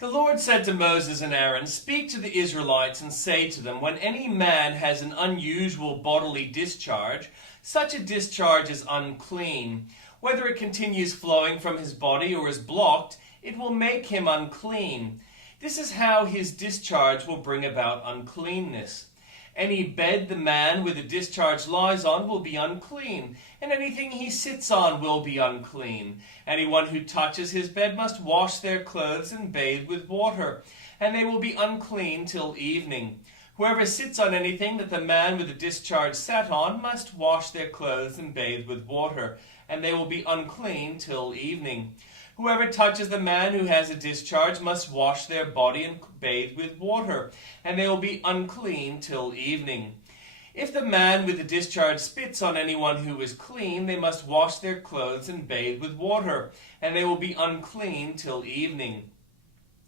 The Lord said to Moses and Aaron, "Speak to the Israelites and say to them, when any man has an unusual bodily discharge, such a discharge is unclean. Whether it continues flowing from his body or is blocked, it will make him unclean. This is how his discharge will bring about uncleanness. Any bed the man with a discharge lies on will be unclean, and anything he sits on will be unclean. Anyone who touches his bed must wash their clothes and bathe with water, and they will be unclean till evening. Whoever sits on anything that the man with a discharge sat on must wash their clothes and bathe with water, and they will be unclean till evening. Whoever touches the man who has a discharge must wash their body and bathe with water, and they will be unclean till evening. If the man with the discharge spits on anyone who is clean, they must wash their clothes and bathe with water, and they will be unclean till evening.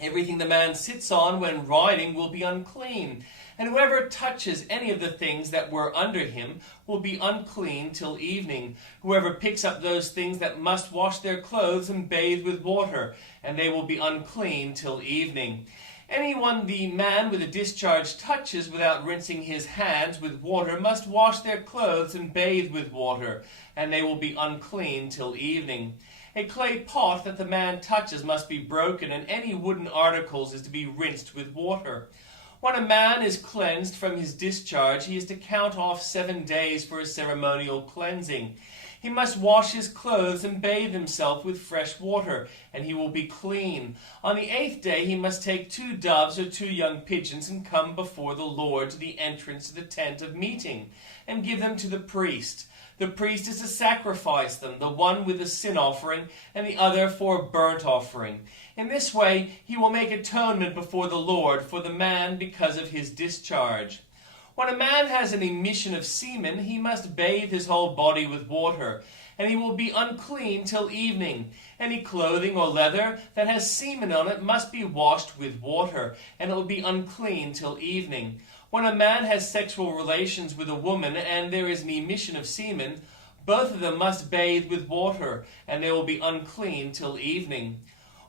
Everything the man sits on when riding will be unclean, and whoever touches any of the things that were under him will be unclean till evening. Whoever picks up those things that must wash their clothes and bathe with water, and they will be unclean till evening. Anyone the man with a discharge touches without rinsing his hands with water must wash their clothes and bathe with water, and they will be unclean till evening. A clay pot that the man touches must be broken, and any wooden articles is to be rinsed with water. When a man is cleansed from his discharge, he is to count off 7 days for his ceremonial cleansing. He must wash his clothes and bathe himself with fresh water, and he will be clean. On the 8th day he must take 2 doves or 2 young pigeons and come before the Lord to the entrance of the tent of meeting, and give them to the priest. The priest is to sacrifice them, the one with a sin offering and the other for a burnt offering. In this way he will make atonement before the Lord for the man because of his discharge. When a man has an emission of semen, he must bathe his whole body with water, and he will be unclean till evening. Any clothing or leather that has semen on it must be washed with water, and it will be unclean till evening. When a man has sexual relations with a woman and there is an emission of semen, both of them must bathe with water, and they will be unclean till evening.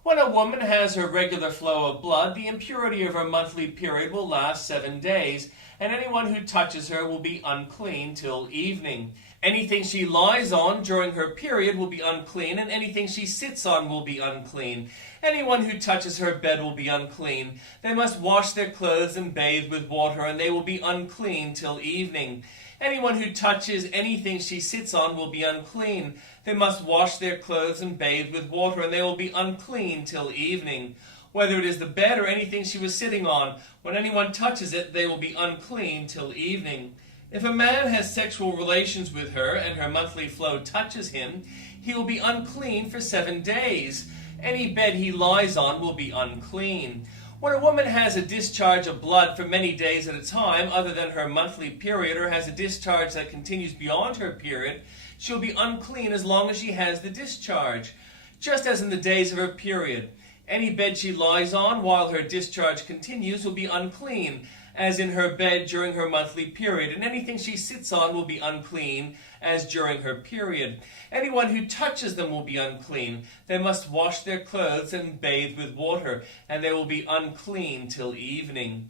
When a woman has her regular flow of blood, the impurity of her monthly period will last 7 days, and anyone who touches her will be unclean till evening. Anything she lies on during her period will be unclean, and anything she sits on will be unclean. Anyone who touches her bed will be unclean. They must wash their clothes and bathe with water, and they will be unclean till evening. Anyone who touches anything she sits on will be unclean. They must wash their clothes and bathe with water, and they will be unclean till evening. Whether it is the bed or anything she was sitting on, when anyone touches it, they will be unclean till evening. If a man has sexual relations with her and her monthly flow touches him, he will be unclean for 7 days. Any bed he lies on will be unclean. When a woman has a discharge of blood for many days at a time, other than her monthly period, or has a discharge that continues beyond her period, she will be unclean as long as she has the discharge, just as in the days of her period. Any bed she lies on while her discharge continues will be unclean, as in her bed during her monthly period, and anything she sits on will be unclean, as during her period. Anyone who touches them will be unclean. They must wash their clothes and bathe with water, and they will be unclean till evening.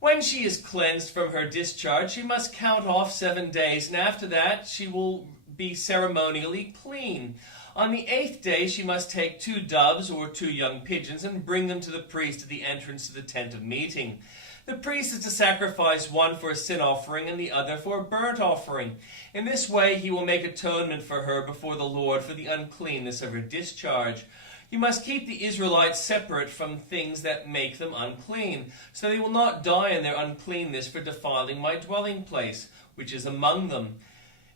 When she is cleansed from her discharge, she must count off 7 days, and after that she will be ceremonially clean. On the 8th day she must take 2 doves or 2 young pigeons and bring them to the priest at the entrance to the tent of meeting. The priest is to sacrifice one for a sin offering and the other for a burnt offering. In this way he will make atonement for her before the Lord for the uncleanness of her discharge. You must keep the Israelites separate from things that make them unclean, so they will not die in their uncleanness for defiling my dwelling place, which is among them.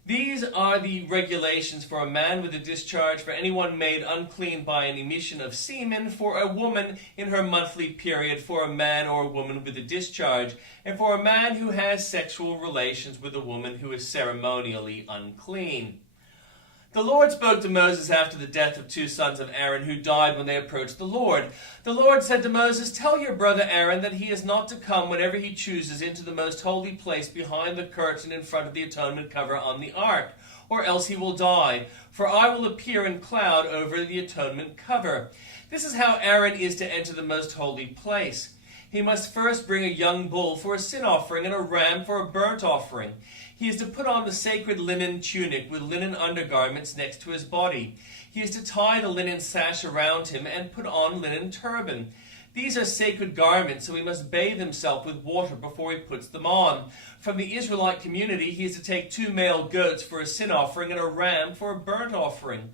These are the regulations for a man with a discharge, for anyone made unclean by an emission of semen, for a woman in her monthly period, for a man or a woman with a discharge, and for a man who has sexual relations with a woman who is ceremonially unclean. The Lord spoke to Moses after the death of 2 sons of Aaron who died when they approached the Lord. The Lord said to Moses, "Tell your brother Aaron that he is not to come whenever he chooses into the most holy place behind the curtain in front of the atonement cover on the ark, or else he will die. For I will appear in cloud over the atonement cover. This is how Aaron is to enter the most holy place. He must first bring a young bull for a sin offering and a ram for a burnt offering. He is to put on the sacred linen tunic with linen undergarments next to his body. He is to tie the linen sash around him and put on linen turban. These are sacred garments, so he must bathe himself with water before he puts them on. From the Israelite community, he is to take 2 male goats for a sin offering and a ram for a burnt offering.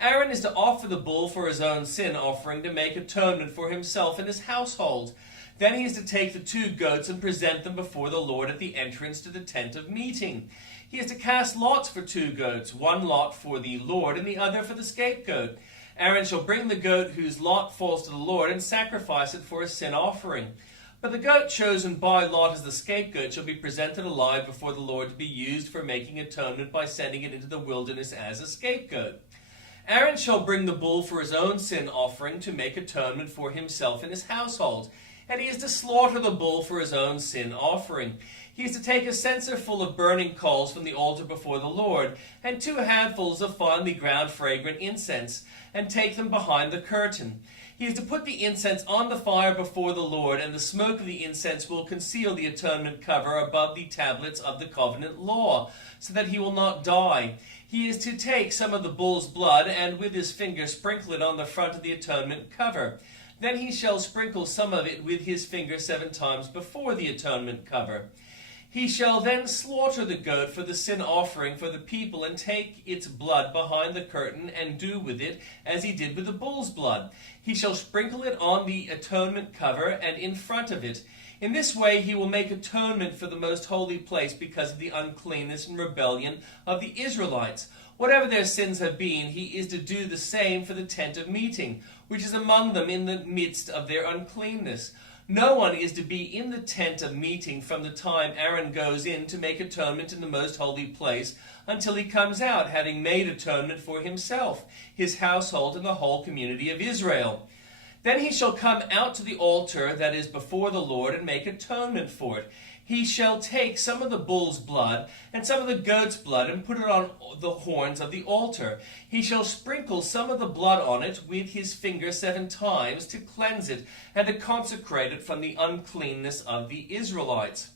Aaron is to offer the bull for his own sin offering to make atonement for himself and his household. Then he is to take the 2 goats and present them before the Lord at the entrance to the tent of meeting. He is to cast lots for 2 goats, 1 lot for the Lord and the other for the scapegoat. Aaron shall bring the goat whose lot falls to the Lord and sacrifice it for a sin offering. But the goat chosen by Lot as the scapegoat shall be presented alive before the Lord to be used for making atonement by sending it into the wilderness as a scapegoat. Aaron shall bring the bull for his own sin offering to make atonement for himself and his household. And he is to slaughter the bull for his own sin offering. He is to take a censer full of burning coals from the altar before the Lord, and 2 handfuls of finely ground fragrant incense, and take them behind the curtain. He is to put the incense on the fire before the Lord, and the smoke of the incense will conceal the atonement cover above the tablets of the covenant law, so that he will not die. He is to take some of the bull's blood, and with his finger sprinkle it on the front of the atonement cover. Then he shall sprinkle some of it with his finger 7 times before the atonement cover. He shall then slaughter the goat for the sin offering for the people and take its blood behind the curtain and do with it as he did with the bull's blood. He shall sprinkle it on the atonement cover and in front of it. In this way he will make atonement for the most holy place because of the uncleanness and rebellion of the Israelites. Whatever their sins have been, he is to do the same for the tent of meeting, which is among them in the midst of their uncleanness. No one is to be in the tent of meeting from the time Aaron goes in to make atonement in the most holy place until he comes out, having made atonement for himself, his household, and the whole community of Israel. Then he shall come out to the altar that is before the Lord and make atonement for it. He shall take some of the bull's blood and some of the goat's blood and put it on the horns of the altar. He shall sprinkle some of the blood on it with his finger 7 times to cleanse it and to consecrate it from the uncleanness of the Israelites.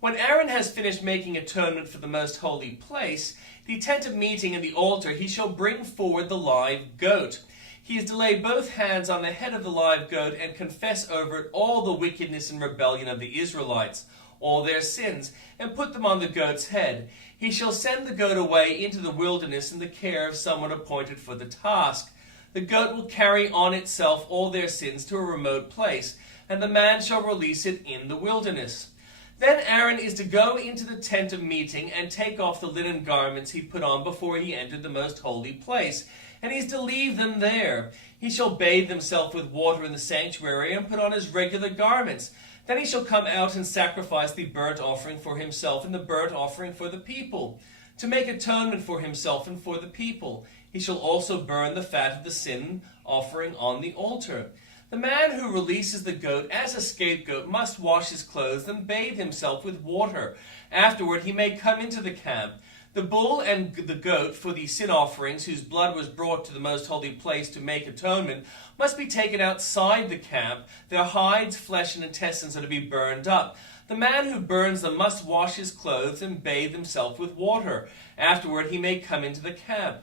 When Aaron has finished making atonement for the most holy place, the tent of meeting and the altar, he shall bring forward the live goat. He is to lay both hands on the head of the live goat and confess over it all the wickedness and rebellion of the Israelites, all their sins, and put them on the goat's head. He shall send the goat away into the wilderness in the care of someone appointed for the task. The goat will carry on itself all their sins to a remote place, and the man shall release it in the wilderness. Then Aaron is to go into the tent of meeting and take off the linen garments he put on before he entered the most holy place, and he is to leave them there. He shall bathe himself with water in the sanctuary and put on his regular garments. Then he shall come out and sacrifice the burnt offering for himself and the burnt offering for the people, to make atonement for himself and for the people. He shall also burn the fat of the sin offering on the altar. The man who releases the goat as a scapegoat must wash his clothes and bathe himself with water. Afterward he may come into the camp. The bull and the goat for the sin offerings, whose blood was brought to the most holy place to make atonement, must be taken outside the camp. Their hides, flesh, and intestines are to be burned up. The man who burns them must wash his clothes and bathe himself with water. Afterward he may come into the camp.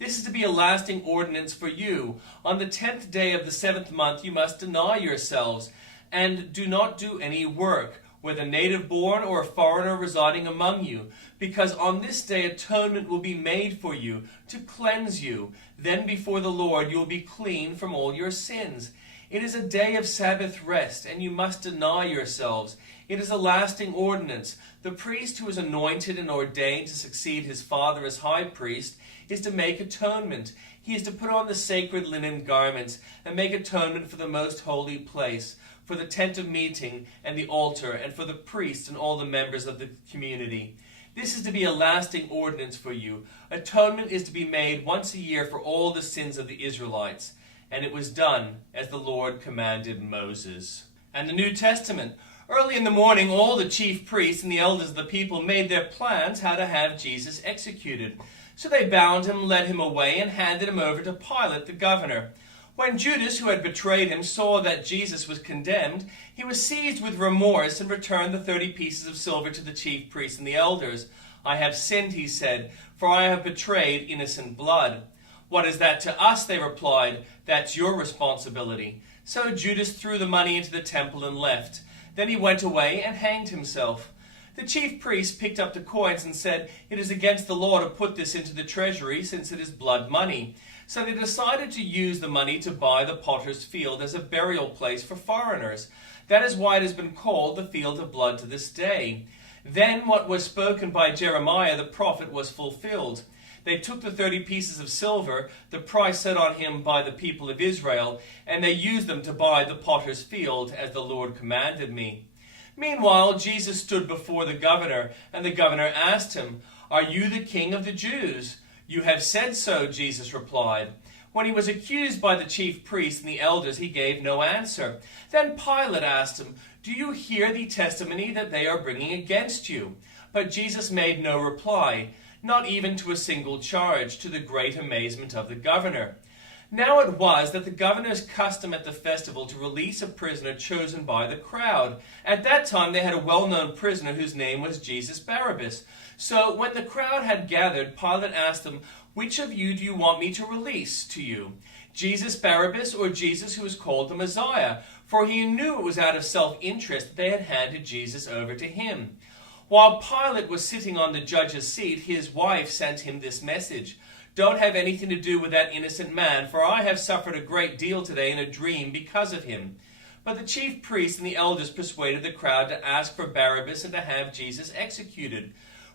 This is to be a lasting ordinance for you. On the 10th day of the 7th month you must deny yourselves, and do not do any work, whether native born or a foreigner residing among you, because on this day atonement will be made for you, to cleanse you. Then before the Lord you will be clean from all your sins. It is a day of Sabbath rest, and you must deny yourselves. It is a lasting ordinance. The priest who is anointed and ordained to succeed his father as high priest is to make atonement. He is to put on the sacred linen garments and make atonement for the most holy place, for the tent of meeting and the altar, and for the priests and all the members of the community. This is to be a lasting ordinance for you. Atonement is to be made once a year for all the sins of the Israelites. And it was done as the Lord commanded Moses. And the New Testament. Early in the morning, all the chief priests and the elders of the people made their plans how to have Jesus executed. So they bound him, led him away, and handed him over to Pilate the governor. When Judas, who had betrayed him, saw that Jesus was condemned, he was seized with remorse and returned the 30 pieces of silver to the chief priests and the elders. I have sinned, he said, for I have betrayed innocent blood. What is that to us? They replied. That's your responsibility. So Judas threw the money into the temple and left. Then he went away and hanged himself. The chief priests picked up the coins and said, "It is against the law to put this into the treasury, since it is blood money." So they decided to use the money to buy the potter's field as a burial place for foreigners. That is why it has been called the field of blood to this day. Then what was spoken by Jeremiah the prophet was fulfilled. They took the 30 pieces of silver, the price set on him by the people of Israel, and they used them to buy the potter's field, as the Lord commanded me. Meanwhile, Jesus stood before the governor, and the governor asked him, "Are you the king of the Jews?" "You have said so," Jesus replied. When he was accused by the chief priests and the elders, he gave no answer. Then Pilate asked him, "Do you hear the testimony that they are bringing against you?" But Jesus made no reply, not even to a single charge, to the great amazement of the governor. Now it was that the governor's custom at the festival to release a prisoner chosen by the crowd. At that time they had a well-known prisoner whose name was Jesus Barabbas. So when the crowd had gathered, Pilate asked them, "Which of you do you want me to release to you? Jesus Barabbas or Jesus who is called the Messiah?" For he knew it was out of self-interest that they had handed Jesus over to him. While Pilate was sitting on the judge's seat, his wife sent him this message: "Don't have anything to do with that innocent man, for I have suffered a great deal today in a dream because of him." But the chief priests and the elders persuaded the crowd to ask for Barabbas and to have Jesus executed.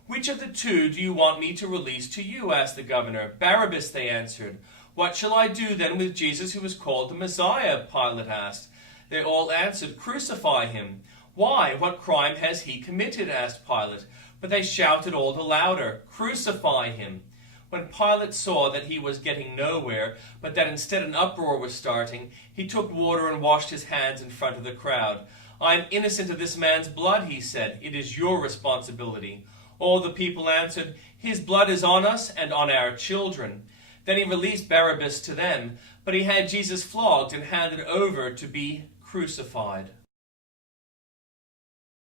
"Which of the two do you want me to release to you?" asked the governor. "Barabbas," they answered. "What shall I do then with Jesus who is called the Messiah?" Pilate asked. They all answered, "Crucify him." "Why? What crime has he committed?" asked Pilate. But they shouted all the louder, "Crucify him." When Pilate saw that he was getting nowhere, but that instead an uproar was starting, he took water and washed his hands in front of the crowd. "I am innocent of this man's blood," he said. "It is your responsibility." All the people answered, "His blood is on us and on our children." Then he released Barabbas to them, but he had Jesus flogged and handed over to be crucified.